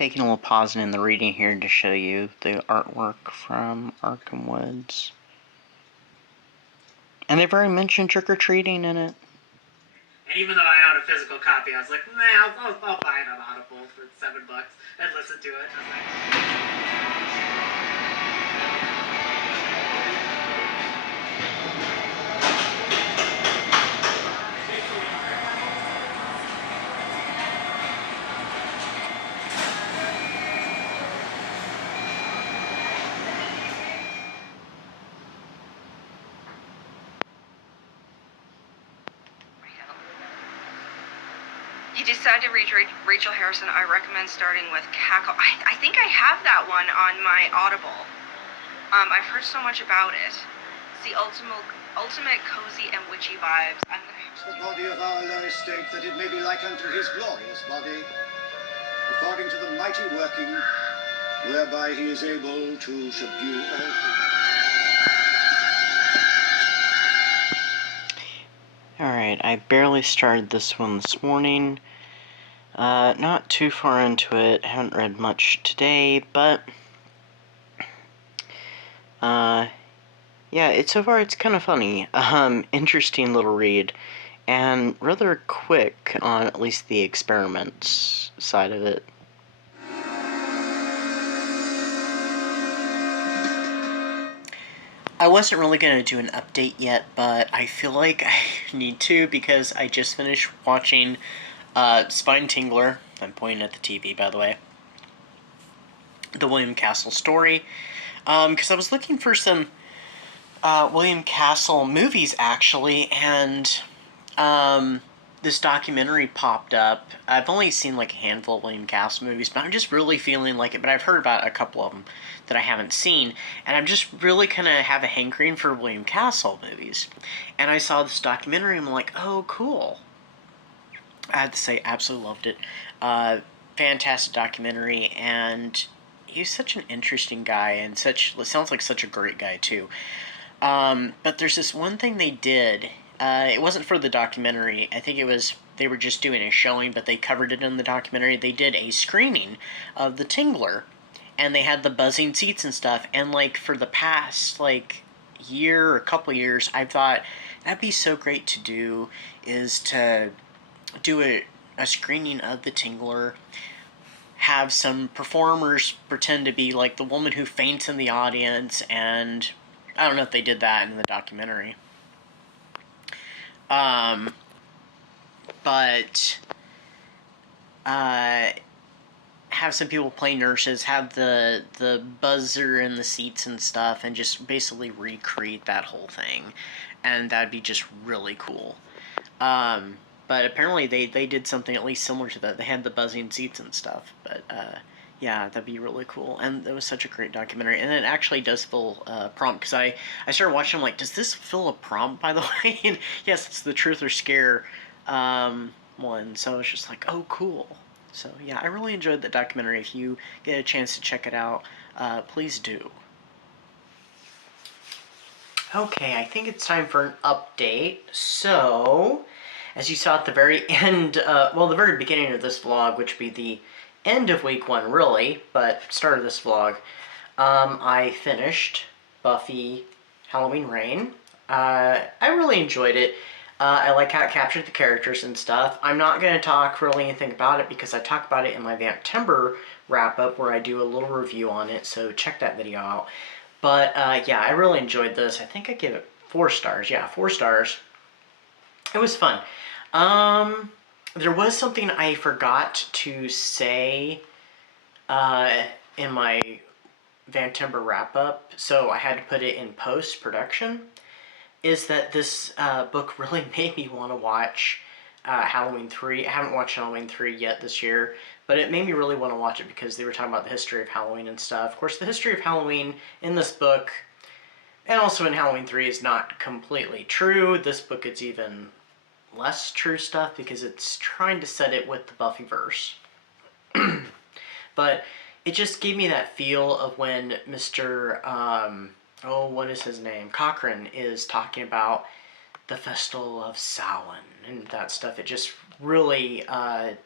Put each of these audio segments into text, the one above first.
taking a little pause in the reading here to show you the artwork from Arkham Woods. And they've already mentioned trick-or-treating in it. And even though I own a physical copy, I was like, nah, I'll buy it on Audible for $7 and listen to it. I was like... You decide to read Rachel Harrison. I recommend starting with Cackle. I think I have that one on my Audible. I've heard so much about it. It's the ultimate cozy and witchy vibes. I'm gonna have to the body of our low estate, that it may be like unto his glorious body, according to the mighty working, whereby he is able to subdue all things. Alright, I barely started this one this morning. Not too far into it, haven't read much today, but yeah, so far it's kind of funny. Interesting little read, and rather quick on at least the experiments side of it. I wasn't really going to do an update yet, but I feel like I need to because I just finished watching Spine Tingler. I'm pointing at the TV, by the way. The William Castle story. Because I was looking for some William Castle movies, actually, and this documentary popped up. I've only seen like a handful of William Castle movies, but I'm just really feeling like it. But I've heard about a couple of them that I haven't seen, and I'm just really kind of have a hankering for William Castle movies. And I saw this documentary, and I'm like, oh, cool. I have to say, absolutely loved it. Fantastic documentary, and he's such an interesting guy, and sounds like such a great guy, too. But there's this one thing they did. It wasn't for the documentary. I think they were just doing a showing, but they covered it in the documentary. They did a screening of The Tingler, and they had the buzzing seats and stuff. And, like, for the past, like, year or a couple years, I thought that'd be so great to do, is to do a screening of The Tingler, have some performers pretend to be, like, the woman who faints in the audience, and I don't know if they did that in the documentary. But have some people play nurses, have the buzzer in the seats and stuff, and just basically recreate that whole thing, and that'd be just really cool. But apparently they did something at least similar to that. They had the buzzing seats and stuff, but yeah, that'd be really cool. And it was such a great documentary, and it actually does fill a prompt, because I started watching, I'm like, does this fill a prompt, by the way? And yes, it's the Truth or Scare one, so it's just like, oh, cool. So yeah, I really enjoyed the documentary. If you get a chance to check it out, please do. Okay, I think it's time for an update. So, as you saw at the very end, well, the very beginning of this vlog, which would be the end of week 1, really, but start of this vlog, I finished Buffy Halloween Reign. I really enjoyed it. I like how it captured the characters and stuff. I'm not going to talk really anything about it because I talk about it in my September wrap-up where I do a little review on it, so check that video out. But, yeah, I really enjoyed this. I think I give it 4 stars. Yeah, 4 stars. It was fun. There was something I forgot to say in my September wrap-up, so I had to put it in post-production, is that this book really made me want to watch Halloween 3. I haven't watched Halloween 3 yet this year, but it made me really want to watch it because they were talking about the history of Halloween and stuff. Of course, the history of Halloween in this book, and also in Halloween 3, is not completely true. This book, it's even less true stuff because it's trying to set it with the Buffyverse. But it just gave me that feel of when Mr. Oh, what is his name? Cochran is talking about the Festival of Samhain and that stuff. It just really, I'm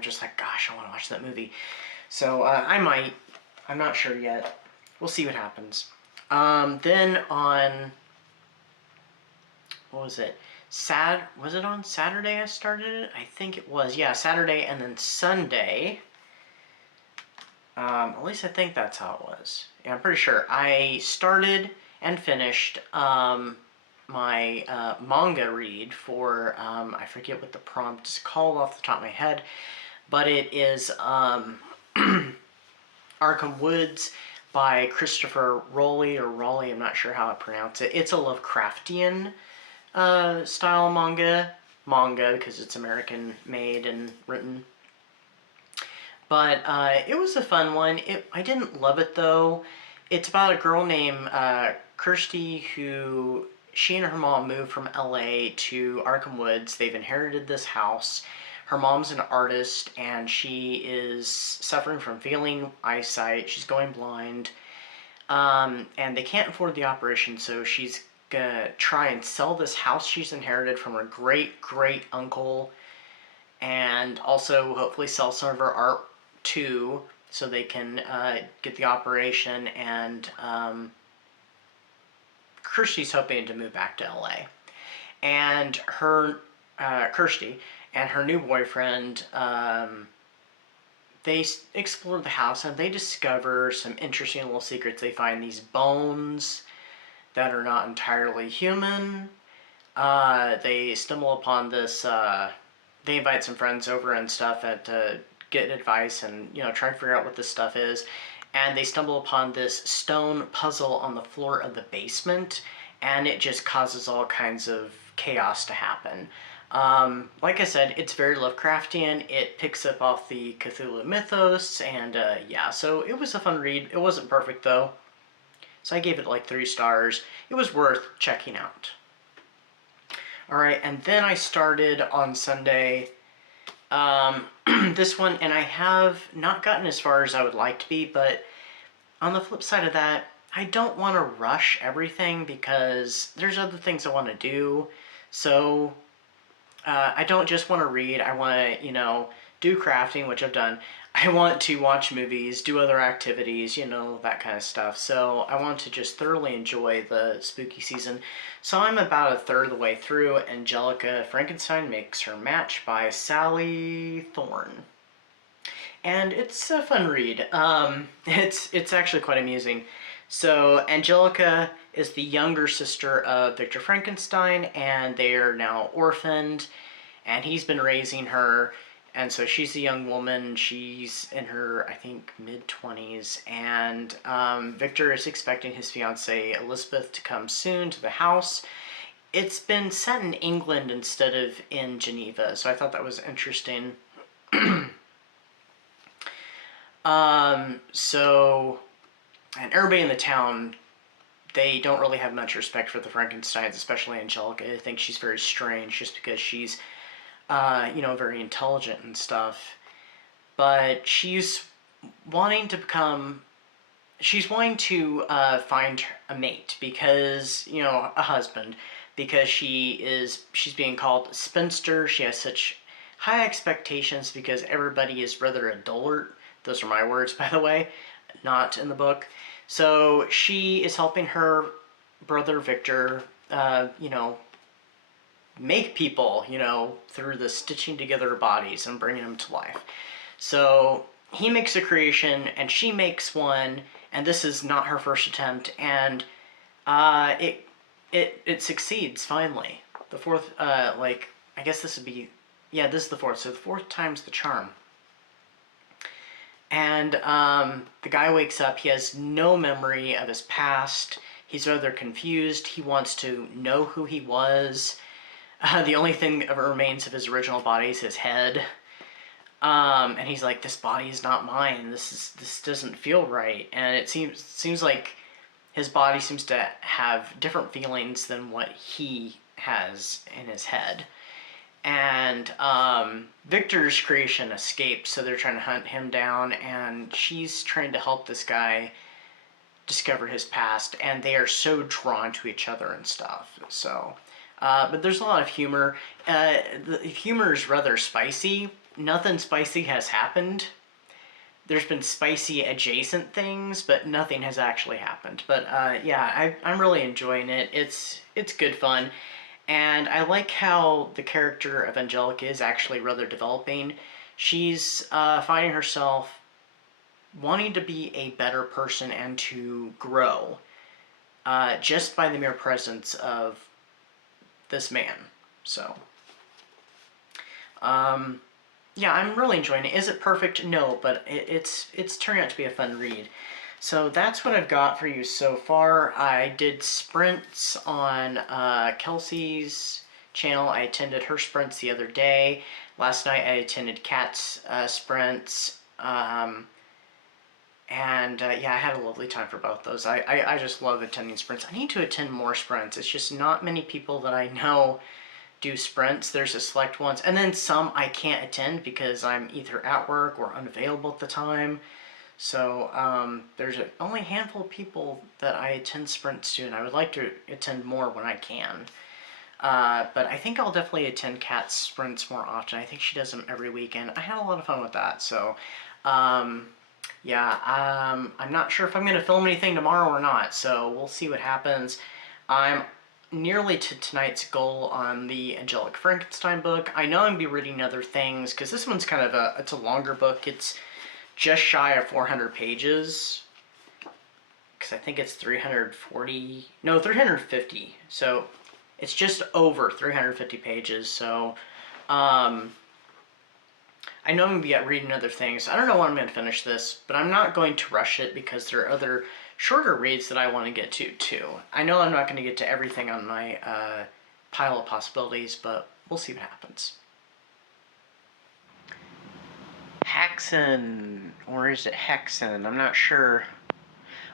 just like, gosh, I want to watch that movie. So I might. I'm not sure yet. We'll see what happens. Then on, what was it? Was it on Saturday I started it? I think it was. Yeah, Saturday and then Sunday. At least I think that's how it was. Yeah, I'm pretty sure. I started and finished my manga read for, I forget what the prompt is called off the top of my head, but it is Arkham Woods by Christopher Rowley, or Raleigh, I'm not sure how I pronounce it. It's a Lovecraftian style manga because it's American made and written. But it was a fun one. I didn't love it though. It's about a girl named Kirsty who, she and her mom moved from LA to Arkham Woods. They've inherited this house. Her mom's an artist and she is suffering from failing eyesight. She's going blind. And they can't afford the operation, so she's gonna try and sell this house she's inherited from her great uncle, and also hopefully sell some of her art too, so they can get the operation. And Kirsty's hoping to move back to LA. And her, Kirsty, and her new boyfriend, they explore the house and they discover some interesting little secrets. They find these bones that are not entirely human. They stumble upon this, they invite some friends over and stuff to get advice and, you know, try and figure out what this stuff is. And they stumble upon this stone puzzle on the floor of the basement, and it just causes all kinds of chaos to happen. Like I said, it's very Lovecraftian. It picks up off the Cthulhu mythos, and yeah, so it was a fun read. It wasn't perfect though, so I gave it like 3 stars. It was worth checking out. Alright, and then I started on Sunday this one, and I have not gotten as far as I would like to be, but on the flip side of that, I don't want to rush everything because there's other things I want to do. So I don't just want to read. I want to, you know, do crafting, which I've done. I want to watch movies, do other activities, you know, that kind of stuff. So I want to just thoroughly enjoy the spooky season. So I'm about a third of the way through Angelica Frankenstein Makes Her Match by Sally Thorne. And it's a fun read. It's actually quite amusing. So Angelica is the younger sister of Victor Frankenstein, and they are now orphaned, and he's been raising her. And so she's a young woman. She's in her, I think, mid-20s. And Victor is expecting his fiancée, Elizabeth, to come soon to the house. It's been set in England instead of in Geneva, so I thought that was interesting. And everybody in the town, they don't really have much respect for the Frankensteins, especially Angelica. I think she's very strange just because she's you know, very intelligent and stuff. But she's wanting to find a mate because, you know, a husband, because she's being called a spinster. She has such high expectations because everybody is rather a dullard. Those are my words, by the way, not in the book. So she is helping her brother Victor, you know, make people, you know, through the stitching together bodies and bringing them to life. So he makes a creation and she makes one, and this is not her first attempt, and it succeeds finally. The fourth, like, I guess this would be, yeah, this is the fourth, so the 4th time's the charm. And the guy wakes up, he has no memory of his past, he's rather confused, he wants to know who he was. The only thing that remains of his original body is his head. And he's like, this body is not mine, this doesn't feel right. And it seems like his body seems to have different feelings than what he has in his head. And Victor's creation escapes, so they're trying to hunt him down, and she's trying to help this guy discover his past, and they are so drawn to each other and stuff. So, but there's a lot of humor. The humor is rather spicy. Nothing spicy has happened. there's been spicy adjacent things, but nothing has actually happened. But yeah, I'm really enjoying it. It's good fun, and I like how the character of Angelica is actually rather developing. She's finding herself wanting to be a better person and to grow just by the mere presence of this man. So, yeah, I'm really enjoying it. Is it perfect? No, but it's turning out to be a fun read. So that's what I've got for you so far. I did sprints on Kelsey's channel. I attended her sprints the other day. Last night I attended Kat's sprints. And yeah, I had a lovely time for both those. I just love attending sprints. I need to attend more sprints. It's just not many people that I know do sprints. There's a select ones, and then some I can't attend because I'm either at work or unavailable at the time. So there's only a handful of people that I attend sprints to, and I would like to attend more when I can. But I think I'll definitely attend Kat's sprints more often. I think she does them every weekend. I had a lot of fun with that. So yeah, I'm not sure if I'm going to film anything tomorrow or not, so we'll see what happens. I'm nearly to tonight's goal on the Angelic Frankenstein book. I know I'm going to be reading other things, because this one's kind of it's a longer book. It's just shy of 400 pages, because I think it's 350. So it's just over 350 pages, so I know I'm going to be reading other things. I don't know when I'm going to finish this, but I'm not going to rush it because there are other shorter reads that I want to get to, too. I know I'm not going to get to everything on my pile of possibilities, but we'll see what happens. Haxon, or is it Hexen? I'm not sure.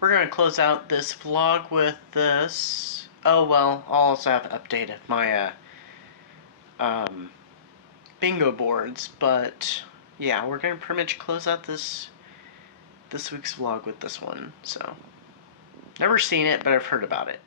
We're going to close out this vlog with this. Oh, well, I'll also have an update of my bingo boards, but yeah, we're gonna pretty much close out this week's vlog with this one. So, never seen it, but I've heard about it.